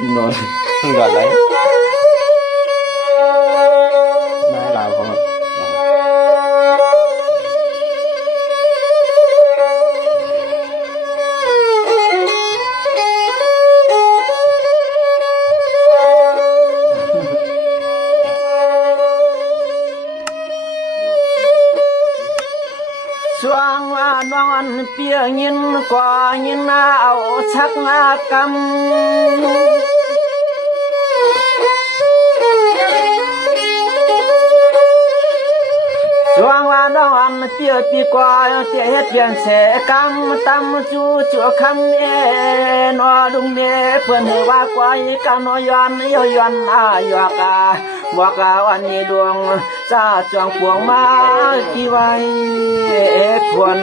rồi gần đấy mai làm không ạ choang non bia nhìn qua nhìn áo sắc cầm choang non bia bia qua bia hết tiền sẽ cầm tâm chú chúa khăm e nó đúng nè phần hoa quay cầm nó yoan yoan yoaบอกวันนี้ดวงจ้าจวงพวงมากี่ไว้ควร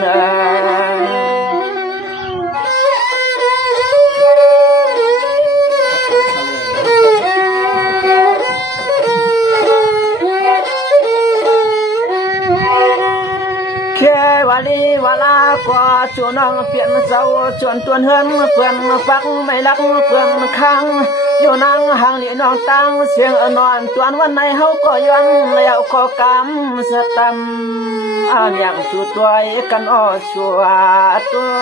แค่วันนี้เวลาก็ชวนน้องเปลี่ยนเสาชวนตัวเฮือนเพื่อนฟังไม่รักเพื่อนข้างอยู่นั่งห่างหลีน้องตั้งเสียงนอนตวนวันไหนเฮาก็ย้อนแล้วก็กำสตัมอย่างสุดตัวกันอ้อชัวตัว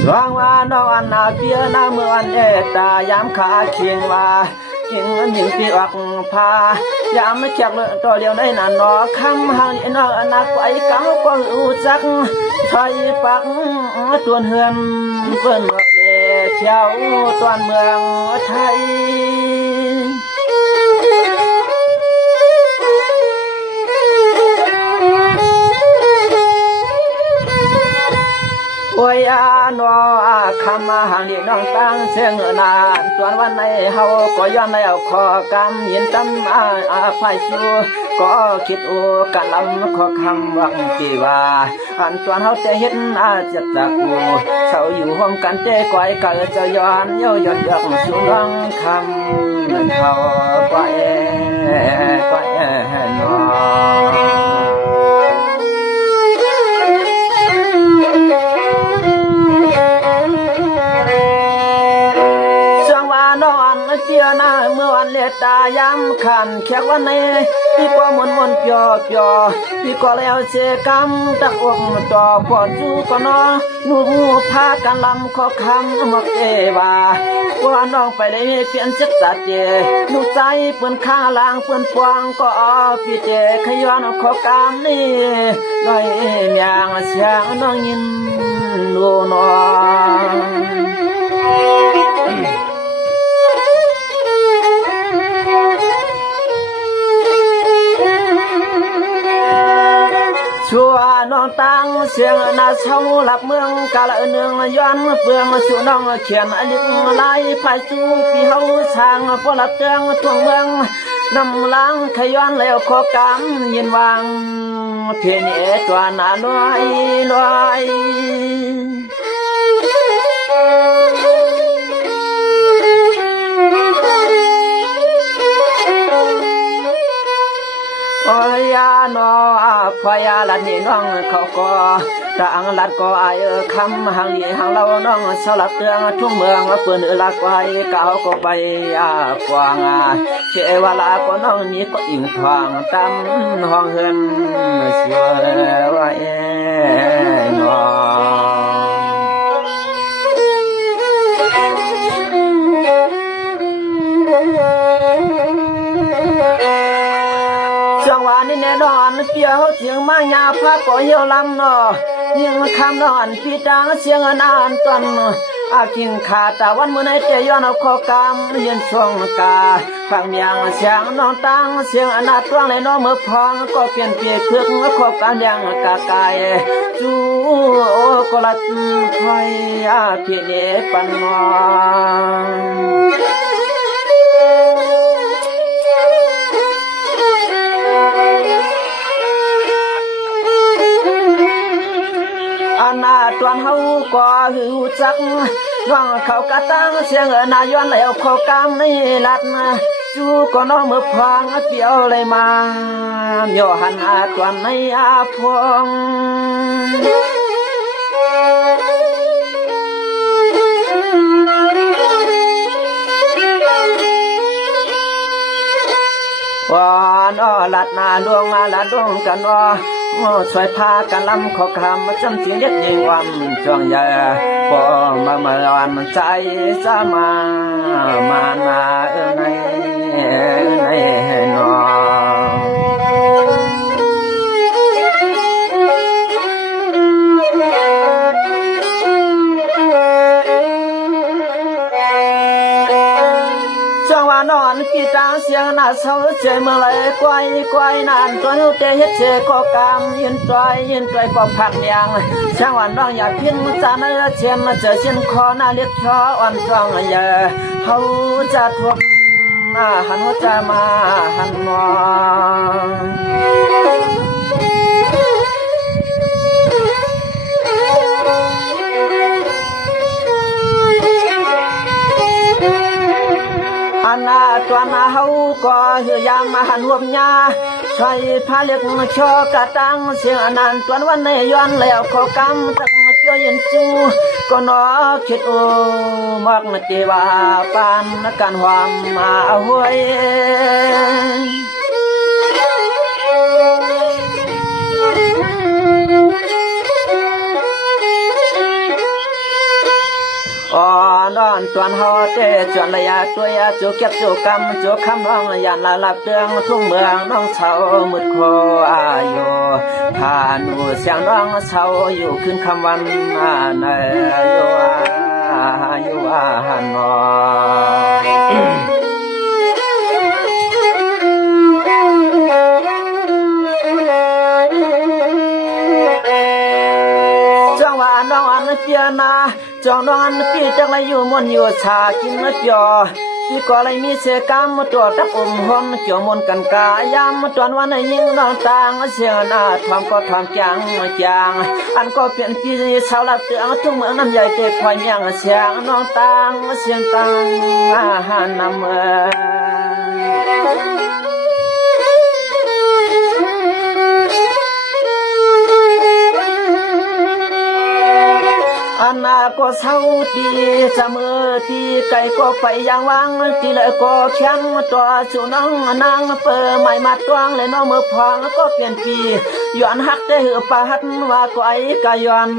สว่างว่านอนนาเปียนาเมื่อวันเอตายามขาเคียงว่ากินหญิงปีอักพายามไม่แขกเลยตัวเดียวได้นานนอคำห่างนออนาคตไอ้ก้าวก็รู้จักไทยปักตัวเฮือนเปิ้นวัดเดเที่ยวตอนเมืองไทยโอ้ยนอคำห่างเดียน้องตั้งเสียงนานตอนวันไหนเฮาก็ย้อนแล้วขอกำยินตั้มภายสู้ก็คิดโอกันลำขอคำวังปีว่าอันตอนเฮาจะเห็นเจ็บจากกูเศร้าอยู่ห้องกันเจ้ก้อยก็จะย้อนย้อนย้อนสู่น้องคำเขาไปนอเจียนาเมื่อวันเล็ดตายำขันแขกวันนี้พี่ก็มนเปียวพี่ก็แล้วเสกำตะอกต่อปอดจูก็นอนูพากันลำขอคำมักเอว่าว่าน้องไปเลยเปลี่ยนเจ็ดสัตเจนูใจเปื่อนข้าล่างเปื่อนปวงก็พี่เจขย้อนขอกำนี่ลอยเมียงเสียงน้องยินนูนอชัวน้องตั้งเสียงนาเช่าหลับเมืองกาละเนืองย้อนเปลืองชัวน้องเขียนอลิบไล่พายจูพี่เฮาช่างพอหลับเตืองทวงเมืองนำล้างขย้อนแล้วขอกำยินวางเพียนเอตัวนาน้อยโอ้ยนอพยาลัดนี่น้องเขาก็ต่างลัดก็ไอคำห่างนี่ห่างเราน้องสลับเตืองทุ่งเมืองเปืนลักไว้เก่าก็ไปกวางเชวลาก็น้องนี้ก็อิ่งทางตำห้องเฮือนสวยไว้นอจังหวะนี้แน่นอนเปียวเสียงมายาพระก็เหี่ยวลำนอยิ่งคำนอนพี่จางเสียงนานตอนกินขาตาวันเมื่อไหนเตยย้อนเอาขอกำยืนช่วงกาฟังเมียงเสียงน้องตั้งเสียงอนาตวงเลยน้องเมื่อพองก็เปลี่ยนเปลี่ยนเพื่อขอกำยังกากายจูก็ลัดคอยเพียเนปันงนาตวนเฮาก็หูจักน้องเขากะตั้งเสียงนาย้อนแล้วเขากำนี่ลัด จูก็น้องมือพางเปียวเลยมาโยหันอาตวนในอาพวงวานอลัดนาดวงมาลัดดวงกันวะสวยพากันลำขอคำจำเสียงเด็ดยิงวันจวงใหญ่พอมาวันใจสมานาในนอนอนปีตาเสียงน่าเศร้าเจเมื่อไรกวายนานตัวนู้เตะเฮ็ดเจก็กำยืนตรอยก็พักยังช่างวันน้องอยากพินจานเชียนมาเจอเชียนคอหน้าเล็กชออ่อนจ้องเยอะเขาจะทวงหันหัวจะมาหันนอนาตัวนาเฮาก็คือยามมาหันวมยาใช้พาเล็กชอกระตังเสียงอนันต์ตัววันในย้อนแล้วขอกำตักเปียวเย็นจูก็นอคิดโอมักเจว่าปานกันความมาหวยนอนตวนหอเตจวนระยะตัวยาจูเก็บจูกำจูคำน้องยันละลับเตืองทุ่งเมืองน้องเช้ามืดโคอายุพานูเสียงน้องเช้าอยู่ขึ้นคำวันในอยู่นอจังหวะน้องอันเปียนาจองนอนปีจังไรอยู่มนอยู่ชากินเปียพี่ก็เลยมีเสกามตัวตักหอนเกี่ยวมนกันกายามตอนวันยิงน้องต่างเสียหน้าทำก็ทำจางอันก็เปลี่ยนปีสาวละเตืองทุ่งเมืองน้ำใหญ่เตะพอยังเสียงน้องต่างเสียงต่างนำนาก็เศร้าดีเสมอที่ไก่ก็ไปอย่างวังที่เลยก็แข็งตัวสูน้องนางเปิดใหม่มาตัวเลยน้องมือพองก็เปลี่ยนทีย้อนหักได้หือปาหัดว่าก็ไอ้กะย้อน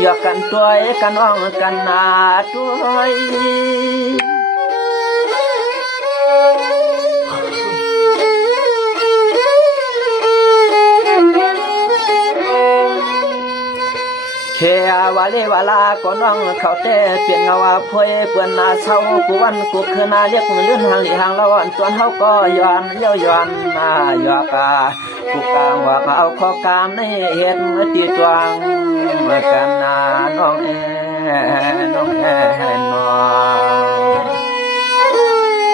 หยอกกันตัวกันน้องกันนาด้วยเฮียวาเลวาลาก็น้องเขาเต้เปลี่ยนเงาพวยเปื่อนนาเช้ากูวันกูคืนนาเรียกเลื่อนหางหลีหางละวันตัวเขาก็ย้อนเย้าย้อนนาหยอกากูกลางว่าเอาข้อกามในเห็นตีตวงเมื่อกันนาน้องน้องน้อง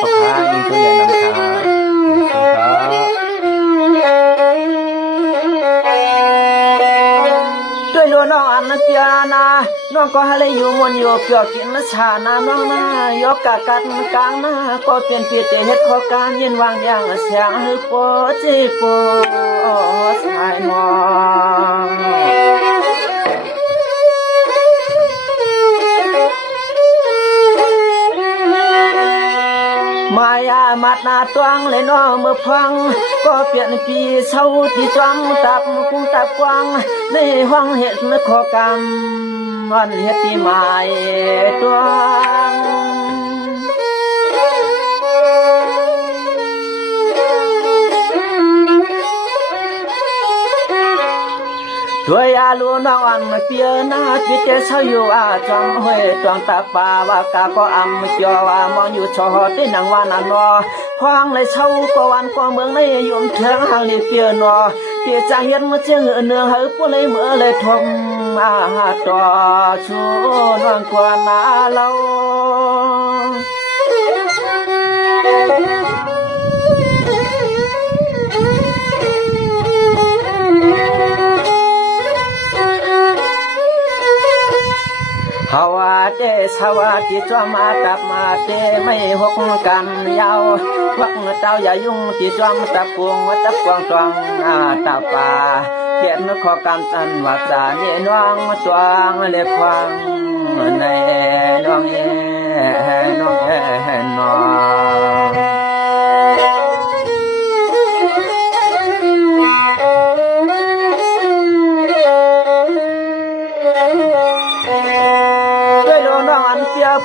ขอบคุณยิ่งตัวใหญ่นำชาน้องอันเปียนาน้องก็ให้เลยอยู่มนอยู่เปียกินชานาน้องนายกกะกัดกลางนาก็เปลี่ยนปีเตเฮ็ดขอการยินวางอย่างเสียงให้ปอจีปอสายนอมายามัดนาตวงเลยน้องเมื่อพังก็เปลี่ยนปีเช้าที่จอมตับกุ้งตับกวางในห้องเห็ดเมื่อขอกำวันเห็ดที่หมายตวงด้วยอาลูน้องอันเปียนาพิเจเช้าอยู่จอมห้วยตวงตาป่าว่ากาก็เกี่ยวมองอยู่ชอที่นังวานนอพองเลยเช้าก็วันก็เมืองในยุ่งเถิงหางเลยเปียนอเปียจางเห็นมาเจอเนื้อหายปุ่นเลยเมื่อเลยทมต่อชูนวลกว่านาเรา เ สวัสดีจ้ามาตับมาเตไม่หกกันยาววักเต้าอย่ายุ่งที่จ้ามตับกวงวัดตับกวางตวงตาป่าเขียนขอกำตันวัดตาเนน้องตวงเล็บฟังในน้องน้องน้อง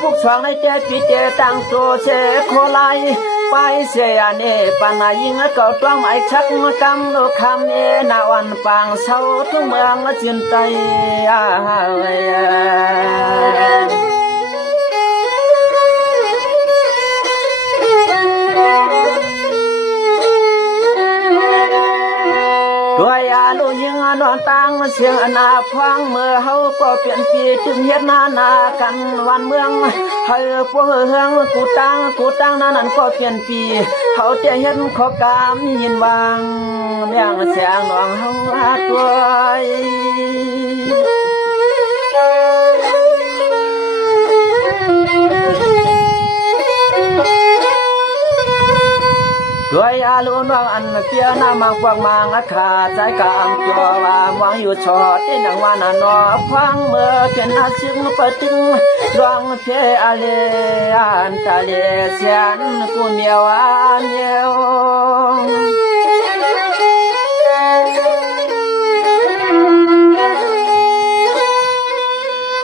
พวกสองในเจปีเจตั้งโซเชโคไลไปเสียเนปนายิงก็ต้องไอชักกำโลคำเนนาวันปังเศร้าทุ่งเมืองจินไตด้วยอาลุยิงนอนตังเสียงอนาพังเมื่อเฮาก็เปลี่ยนปีถึงเฮ็ดนากันวันเมืองให้พวกเฮืองกูตังนั้นก็เปลี่ยนปีเขาจะเฮ็ดขอกามยินวางเลี้ยงเสียงน้องเฮาตัวด้วยอาลุนวังอันเพียนามังฟังมังอาคาใจกลางจัววามองอยู่ชอดที่นังวานนอฟังเมื่อเขียนอาซึงปะตึงดวงเพอาเลอันตาเลเสียนกูเมียวอันเดียว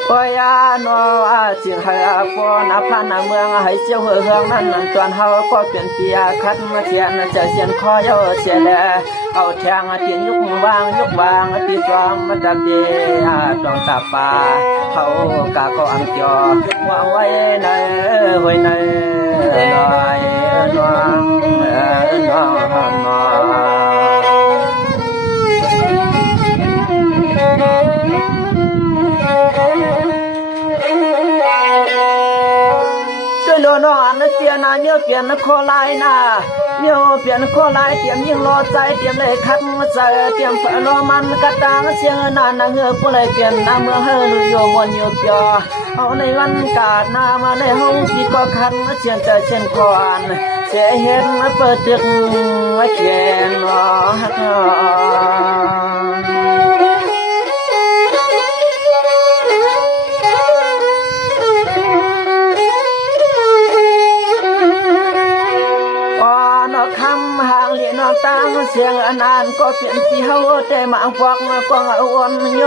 โอ้ยนอจึงให้ปอนพานาเมืองให้เจ้าเฮืองนั้นตอนเฮาก็เป็นเปียคัดมาเทียนจะเสียนคอยเสียแลเอาแทงเทียนยุกวางที่จอมมาดับเดียจองตาป่าเขากะก็อังจอวางไว้ในไว้ในลอยน้องน้องโลนอนเตียนาเนียวเปลี่ยนโคลายนาเนียวเปลี่ยนโคลายเตรียมยิงรอใจเตรียมเลยคัดใจเตรียมฝรอมันกระตางเสียงนานเหือผู้เลยเปลี่ยนน้ำเมื่อเฮลุโยมวนโยเปียเอาในวันกาดนามาในห้องที่ก็คันเสียงใจเช่นก่อนเสียเห็นเปิดตึกไว้เขียนรอตั้งเสียงอนานก็เปลี่ยนที่เฮาแต่มาฟักก็อ่อนโย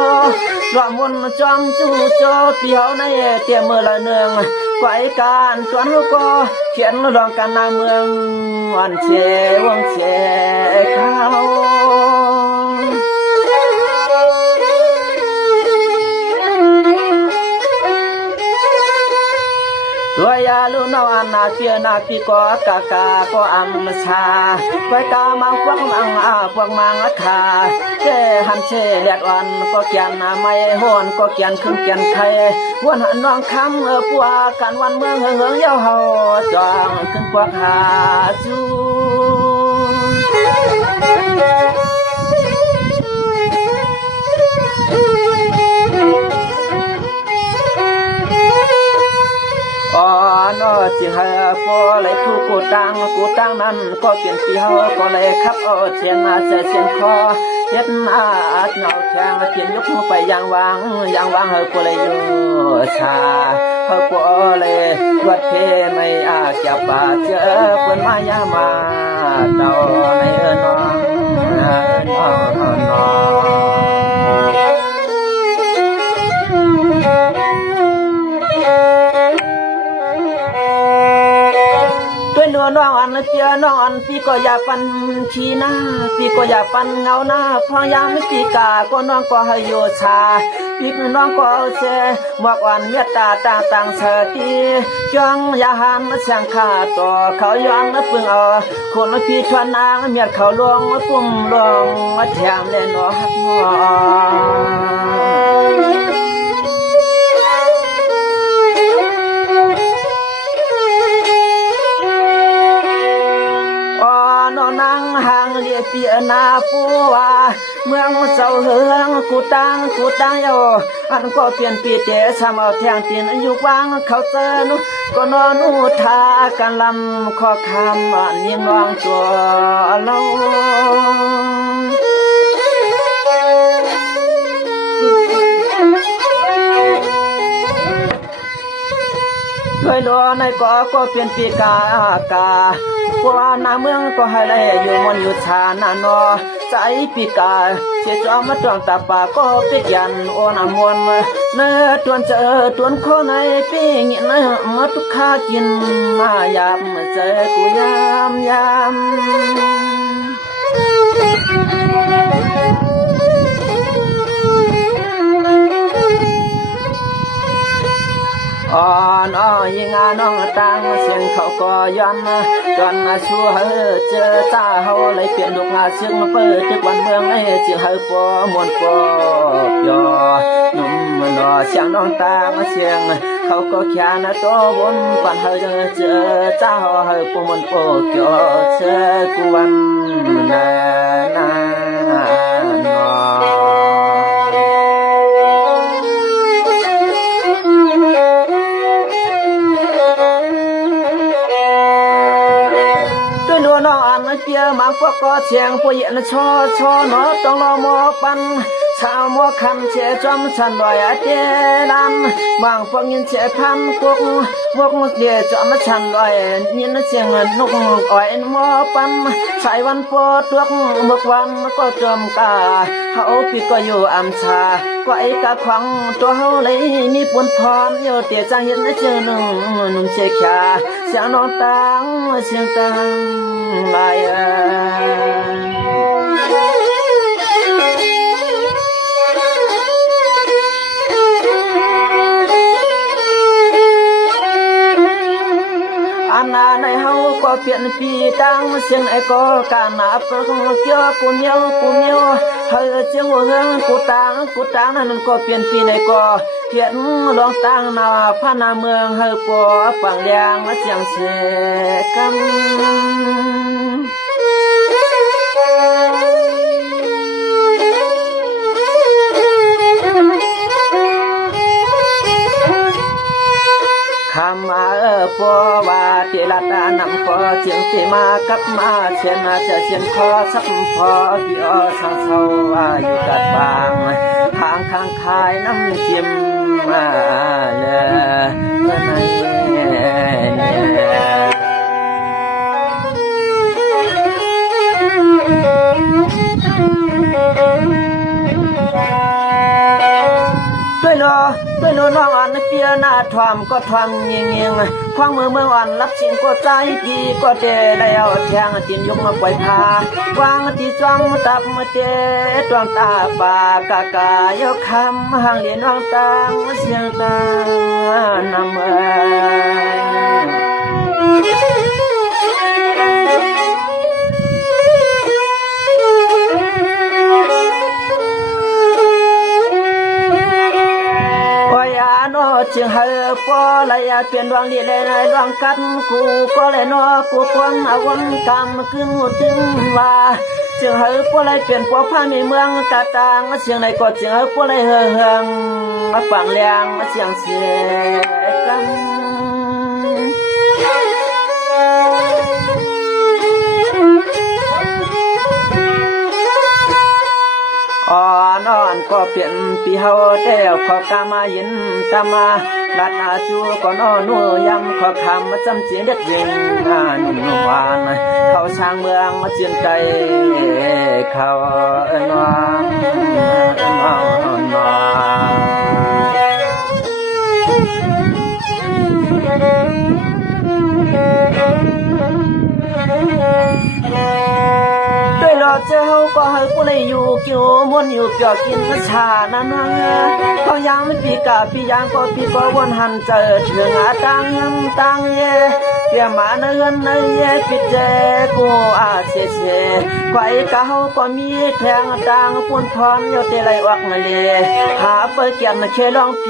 รวมวนจอมจู่โจที่เฮาในเตรียมเมื่อละเนืองไว้การจวนเฮาก็เขียนร้องกันนาเมืองวันเชวงเชเขาตัวยาลุนอันนาเจียนาคีก็กากาก็อัมชาไปกามังพวกมังขาเจหันเชเลียดวันก็เกียนไม่หวนก็เกียนขึ้นเกียนไข่วันหันน้องคำปัวกันวันเมืองเฮืองเย้าเฮาจองขึ้นพวกหาจูนอจิงให้พอเลยทุกกูตังนั้นก็เปลี่ยนปีเฮาก็เลยขับเอาเสียนเสียนคอเฮ็ดอาเหงาแทงเปลี่ยนยกไปอย่างวางเฮาก็เลยอยู่ชาเฮาก็เลยวัดเพไม่อาจจะบาดเจอเปิ้นมายามาเจ้าในน้องน้องอันเตียน้องอันพี่ก็อย่าปันชีหน้าพี่ก็อย่าปันเงาหน้าพอยามพี่กาก็น้องก็ให้โยชาพี่น้องก็เอาเสบอกวันเมตตาต่างเสตีจ้องอย่าหันเสียงขาต่อเขาย้อนปึงเอาคนพี่ชวนนางเมียเขาลวงปุ่มลวงแถมเล่นหักนางห่างเลีย ปีนาปูว่าเมืองเจ้าเฮืองกูตังเยาอันก็เปลี่ยนปีเตะสามเอาแทงตีนอยู่วางเขาเจอนุก็นอนนูทากันลำขอคำว่ายิงวางตัวเราด้วยดอในก็เปลี่ยนปีกากาพวกหน้าเมืองก็ให้ไล่อยู่มนอยู่ชาหน้านอใจปีกาเสียจอมมาตรองตาปาก็ปิกยันโอนามวนเนื้อตวนเจอตวนคนในปีเงี้ยนะมาทุกข้ากินมายามเจอกูยามอ่อนยิงน้องตังเสียงเขาก็ย้อนจนชัวเจอจ้าเฮาเลยเปลี่ยนลูกเสียงเปิดทุกวันเมืองไอ้เจีให้ปอมวนปอยอนุ่มนอเสียงน้องตังเสียงเขาก็แค่นะตัววนปันเฮาเจอจ้าเฮาให้ปอมวนปอยอเจอกูวันนน้องอันเกียมาก็เชียงผู้เย็นชอเนาะต้องรอหมอปันชาวหมอคันเชจอมฉันลอยเจดันบางพวกยินเชพันกุกพวกเดียจอมฉันลอยยินเสียงนกอ้อยหมอปันใส่วันปอดวกเมื่อวันก็จอมกาเขาปีก็อยู่อัมชาก็ไอ้กะขวางตัวเฮาเลยมีปุ่นพรอยู่เตียจังเห็นเจอหนุ่มเชคาเสียงนอนตังเสียงตังลายอันในเฮาก็เปลี่ยนปีตังเสียงไอ้ก็การนับก็เกี่ยวกูเมียวเฮ้ยเจียงหัวเฮืองกูตังนั่นก็เปลี่ยนปีในก็เปลี่ยนลองตังนาพานาเมืองเฮ้ยปอปังแดงมาเจียงเสกันคำปอว่าที่ละตานำปอเสียงที่มากับมาเชียนจะเชียนคอสักพอพี่อ้อสังเศร้าอยู่กัดบางทางข้างคายน้ำจิ้มมาเลยเมื่อไหด้วยน้องอันเกียนาทอมก็ทอมเงียงควางมืออ่อนรับสิ่งก็ใจดีก็เดแล้วแทงตินยกมาปล่อยพาวางที่จ้องตับมาเจดวงตาปากากายกคำห่างเลียนน้องตังเสียงตังนำเชียงเฮอปอไหลเปลี่ยนดวงดีเลยดวงกันกูก็เลยนอกูควันเอาวันกำขึ้นหัวถึงว่าเชียงเฮอปอไหลเปลี่ยนปอผ้ามีเมืองกาตางเชียงไหนก็เชียงเฮอปอไหลเฮืองฝังแรงเชียงเสียกันนอนก็เปลี่ยนปีเฮาเต้วขอกามายินตามาลัดอาจูก็นอนนูยำขอคำมาจำเสียงเด็ดเวงหนุ่มหวานเขาช่างเมืองมาเจียนใจเขานเจ้าก็ให้กูเลยอยู่กิวมวนอยู่เปียกินชานั่นก็ยังไม่ปีกาปียางก็ปีก็วนหันเจอถึงตังเย่เกี่ยมาเนินเย่ปิดเจกูเสียไก่เก่าก็มีแทงตังปุ่นพรอยู่เตลัยวักมาเลยหาเปิดเกียนเคลองเพ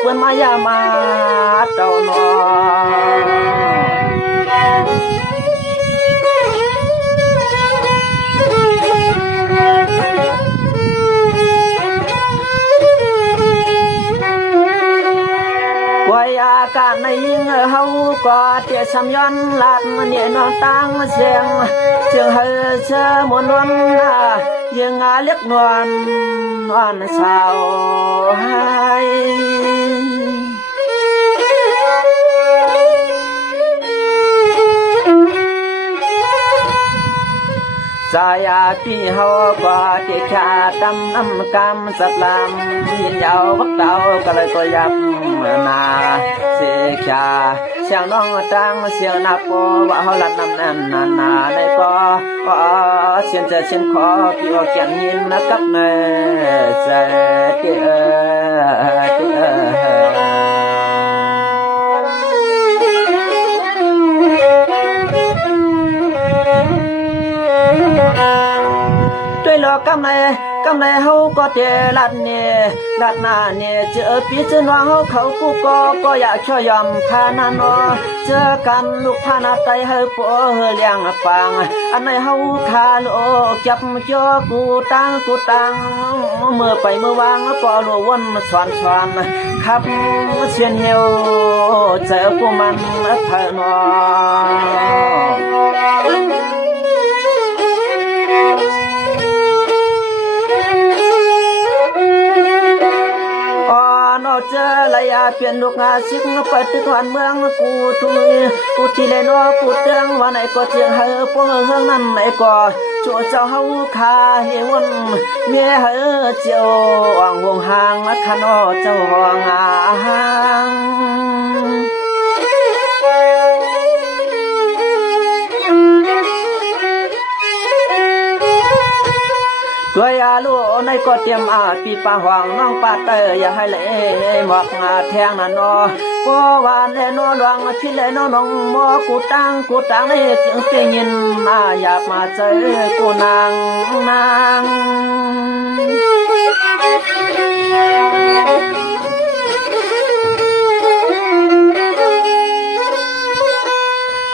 เปิดมายามาเต้านอ có tia xăm yon lạt nhẹ non tang xiềng trường hơi chơ muốn luôn riêng liếc non non sao hay saya ti ho qua ti cha tâm âm cam sat lam nhìn nhau bắt đầu cả lời tôi dập na se cha xiang nong tang xiang na po wa ho lat nam nan na na đây có xiên chờ xiên khó ki o kian nhìn na cấp này sẽ ti tôi lo cam này hâu có thể lạt nà nè chợ phía chân hoa hâu khẩu cu có dạ cho yom pha na nó chợ can lúc pha na tay hơi bỏ hơi liang pang anh này hâu kha lỗ chập cho cu tang mưa bay mưa vang bỏ lỗ quân xoan khắp xiên nhiều chợ của mình thở nó chơ lại phiền lúc sức phải tự hoàn mương cụ thì lên nó cụ tương và này có trường hơi phố hương năm này có chỗ cháu hâu kha hi quân nghe hơi chiều hoàng vùng hàng khăn nó cháu hoàng hàng tôi lúa này có tiêm pi pa hoàng nong pa tơ ya hai lệ mọc thang là nó có van lệ nó loang chi lệ nó nong mò cụ tang này tiếng tê nhìn ya mà chơi cô nàng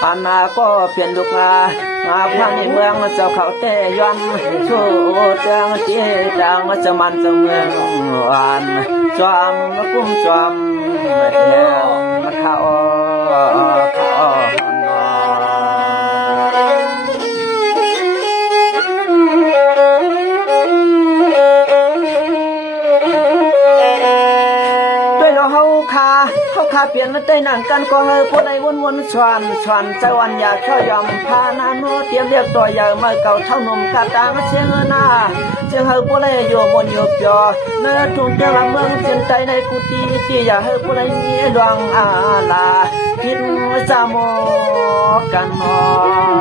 anh có phiền lúc phan đi mương cho khẩu tê yon chu trang chia trang cho man cho mương an choam cung choam theo khaoเปลี่ยนมันได้นั่งกันก็เฮอผู้ใดวนชวนใจวันอยากเข้ายอมพานาโนเตรียมเรียกตัวใหญ่มาเก่าเท่าหนุ่มกาตามาเชียงหน้าเชียงเฮอผู้ใดอยู่บนอยู่จอเนื้อทุ่งเจ้าละเมืองเชียงใจในกุฏิอย่าเฮอผู้ใดมีดวงลาคิดจาม กันนอ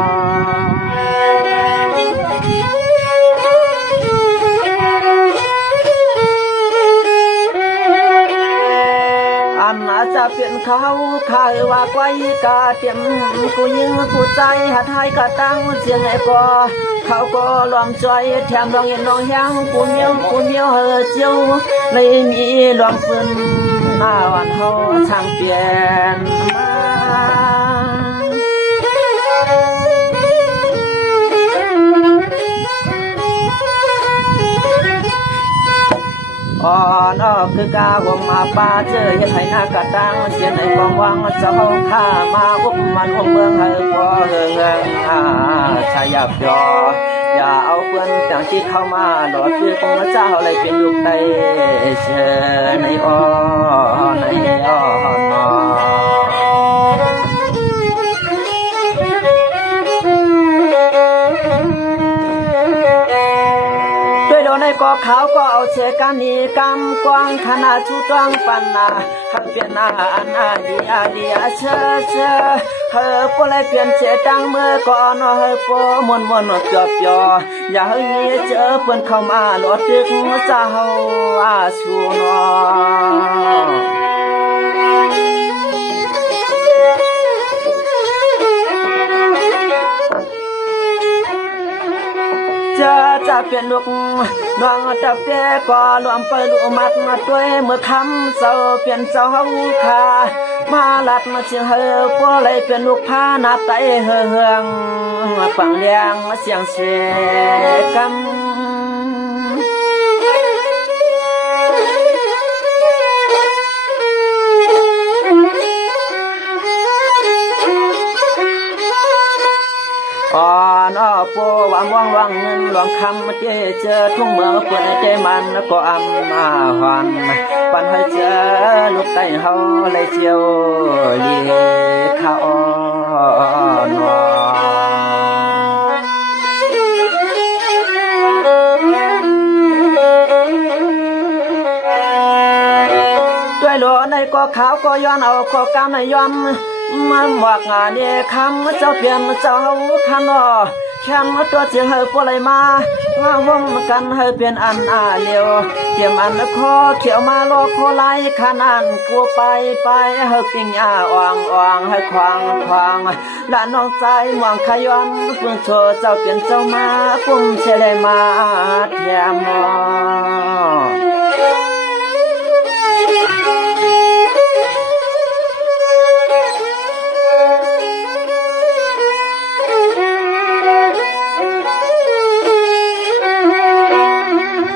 จะเปลี่ยนเขาขายว่าไว้กาเตรียมกูยิงกูใจหัดให้กะตั้งเสียงไอ้ก็เขาก็ลอมจอยแถมลองเห็นลองยังกูเมียวเฮอเจียวเลยมีลองปืนหน้าวันเขาช่างเปลี่ยนอ๋อนอคือกาวงมาป่าเจอเฮ็ดให้หน้ากะตังเสียในกองวังเจ้าข้ามาอุ้มมันอุ้มเมืองให้พอเฮืองชายยับยออย่าเอาเพื่อนจังที่เข้ามาหลอดคือของเจ้าเลยเป็นลูกไตเชื่อในอ้ออนอในกอขาวก็เอาเชกันนีกำกวางขนาดชูตวงปันนาหัดเปลี่ยนนาดีเชื่อเฮอปอะไรเปลี่ยนเชตังเมื่อก่อนเฮอปมวนจอบจออย่าเฮยเจอเปิ้นเข้ามาหลอดตึกเจ้าชูนอจะเปลี่ยนลูกน้องจับเจ้ก็รวมไปลูกมัดมาด้วยเมื่อคำเศร้าเปลี่ยนเศร้าขามาลัดมาเสียงเฮอพวกไรเปลี่ยนลูกพาหน้าไตเฮืองปังเลี้ยงเสียงเสกำ ความว่างว่างเงินหลวงคำเจเจอทุ่งเมืองเปิดใจมันก็อำมาหวันปันให้เจอลูกไก่เฮาเลยเจียวลีข้าอ่อนด้วยหลวในก็ขาวก็ย้อนเอาก็กำในย้อนมันหวักงานเดียคำเจ้าเปลี่ยนเจ้าคันอแค่ตัวเจียงให้ปลายมาว่องกันให้เปลี่ยนอันเลียวเจียมอันคอเขียวมาลอกคอไหลขนานกูไปให้ปิ้งอ่างให้ควางละน้องใจมองขย้อนปุ่นโชเจ้าเปลี่ยนเจ้ามาปุ่มเชลมาเทียม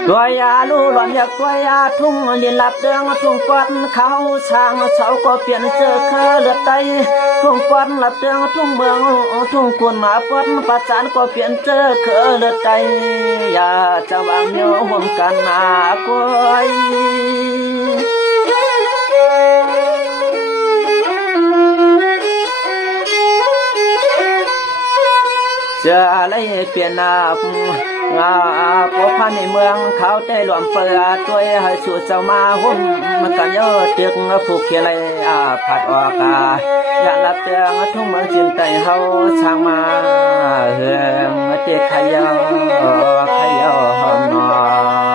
ตัวยาลูหล่อนอยากตัวยาทุ่งลินหลับเดืองทุ่งกวนเขาช่างเสาก็เปลี่ยนเจอเคเลือดไตทุ่งกวนหลับเดืองทุ่งเมืองทุ่งกุนมาปนประจานก็เปลี่ยนเจอเคเลือดไตอย่าจะวางเหนียวห่วงกันหนากวยเจออะไรเปลี่ยนหน้าพบพันในเมืองเขาได้หลวมเปิดตัวให้สู่เจ้ามาหุ่มมันกันเยอะตึกผูกเขียนอะไรผัดออกอย่าลับเตืองทุ่งเมืองจินไตเฮาช่างมาเฮืองเตะขยอหอมนอ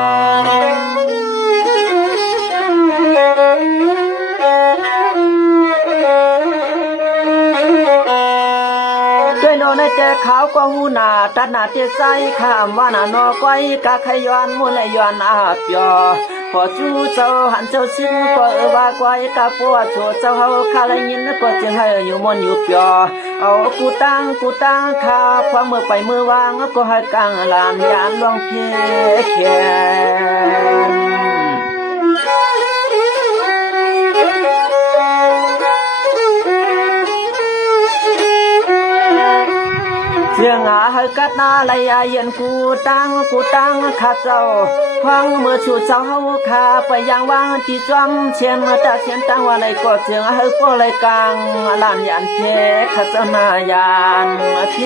ในแต่ขาวก็หูหนาตัดหนาเตใจข้ามว่าหนานอก้อยกะขย้อนมุนและย้อนเปียพอจูเจ้าหันเจ้าซิงก็ว่าก้อยกะปวดโฉเจ้าเฮาคาเลยยินก็จึงให้อยู่มนอยู่เปียเอากูตั้งข้าความมือไปมือวางก็ให้กลางลานยานลองเพียแค่เสียงให้กัดนาลายเย็นกูตั้งข้าเจ้าฟังเมื่อชูเจ้าเฮาข้าไปยังวางที่จอมเชียนตาเชียนตั้งว่าในก็เสียงให้ก็เลยกลางลานยันเพข้าเจ้านายานเพ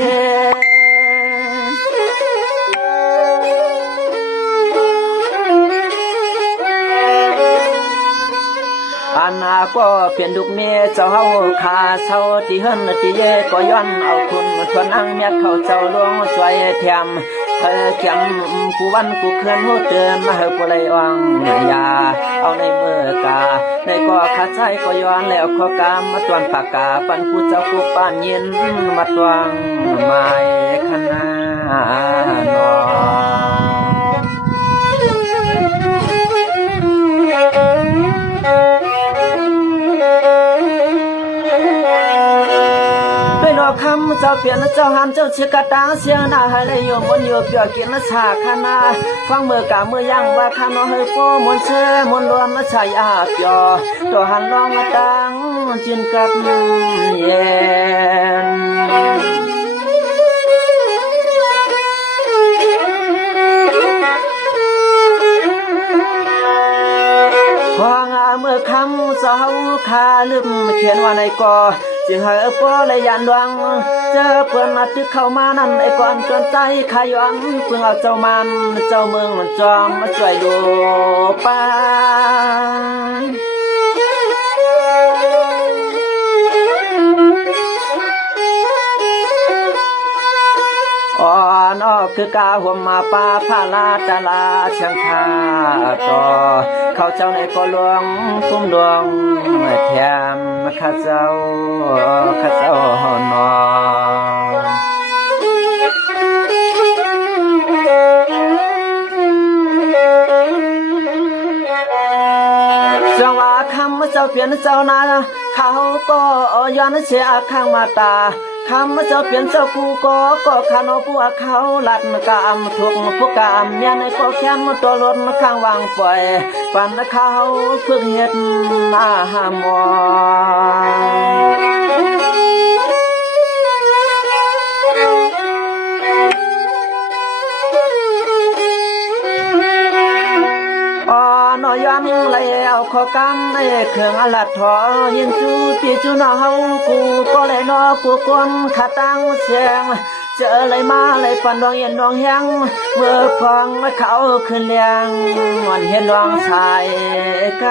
อันนาก็เปลี่ยนดุกเมียเจ้าเฮาขาเศร้าที่เฮิรนที่เย่ก็ย้อนเอาคุณทวนนั่งเมียเขาเจ้าลวงช่วยเทียมเขียมกูวันกูเคลื่อนหัวเตือนมาเฮปเลยวังยาเอาในมือกาในก็ขาใจก็ย้อนแล้วข้อกามมาตวนปากกาปันกูเจ้ากูปานเย็นมาตวงไม้ขนาดนอคำเจ้าเปลี่ยนเจ้าหันเจ้าชิกตาเสียงหน้าให้เลยโยมนโยเปียกินชาคณาฟังมือกะมือย่างว่าคานอให้โฟมนเชมนรวมชายาเปียตัวหันลองตังจินกับเย็นเมื่อคำเจ้าคาลืมเขียนว่าในกอจึงให้ปอเลยยันดวงเจอเพื่อนมาตึกเข้ามานั่นไอ้ก่อนจนใจขย้อนเพื่อเอาเจ้ามันเจ้าเมืองมันจอมมาช่วยดูป้าอ่อนออกคือกาหัวมาป้าพาลาตาลาเชียงคาต่อเขาเจ้าในก็หลวงทุ่มดวงแถมข้าเจ้านอนจังว่าคำเจ้าเปลี่ยนเจ้านาเขาก็ย้อนเสียข้างมาตาคำเจ้าเปลี่ยนเจ้ากูก็ขานอผู้เขาหลัดกามทุกผู้กามเมียในก็แค้นตัวรถข้างวางปล่อยปันเขาฝึกเฮ็ดหามอ ย้อนเลยเอาขอกำในเครื่องอลัดถอยินจูปีจูนเฮากูก็เลยนอกูกวนขาตั้งเสียงเจอเลยมาเลยปันดวงเย็นดวงแหงเมื่อฟังเขาขึ้นเลี้ยงมันเห็นดวงชายก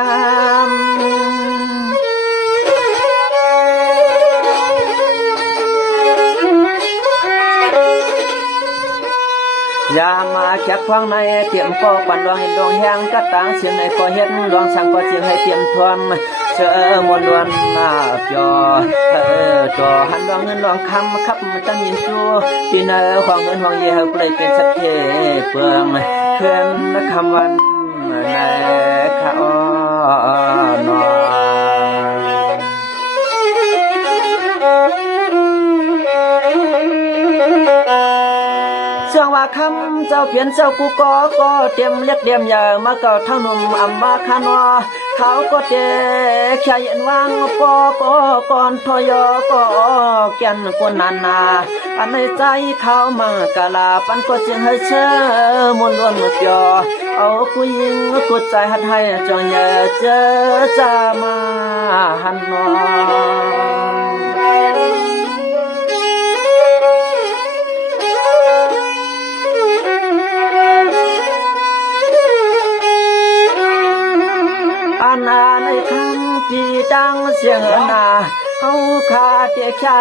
ยามาแคบฟังในเตรียมก็ปันดวงเห็นดวงแหงก็ต่างเสียงในก็เห็นดวงช่างก็เสียงให้เตรียมทวมเจอมวลดวนหน้าจอจอหันดวงเงินดวงคำคับมันตั้งยินจูปีเนอห่วงเงินห่วงเย่เปลยเป็นสักเทเปลืองเพื่อนคำวันในข้านอเชื่องว่าคำเจ้าเพียนเจ้ากูก็เตรียมเรียกเตรียมอย่ามาเก่าเท่านุ่มอัมบาคานอเขาก็เตะแค่ยันวางก็ก่อนทอยก็แก่นกวนนานาอันในใจเขามากะลาปันก็จึงให้เชื่อมนล้วนหมดยอเอากูยิงกูใจหัดให้จงอย่าเจอจะมาหันนอในคำพี่ดังเสียงนาเขาขาดเดียชา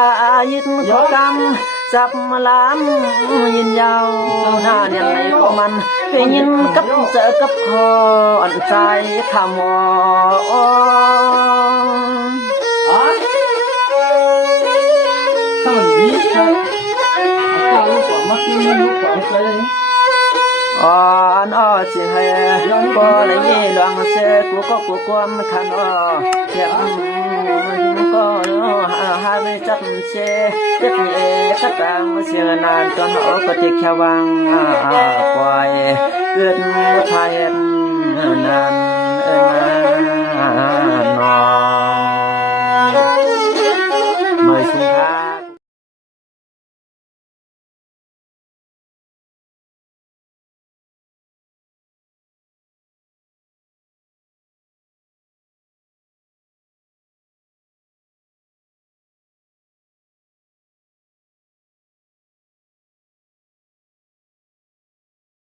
ยินขอกำจับมาลามยินยาวหน้าเนี่ยในก็มันเคยยินกับเจอกับคออ่อนใจขมอ他们你看，大陆广嘛，今年有广可以。อ่อนอ้อสิให้ก็เลยยี่หลวงเสกูก็กูความขันอ้อเทียมก็หาไม่จับเชเจ็บเอกตังเสียนานจนอ้อก็ติดแค่วังปล่อยเกิดพายนาน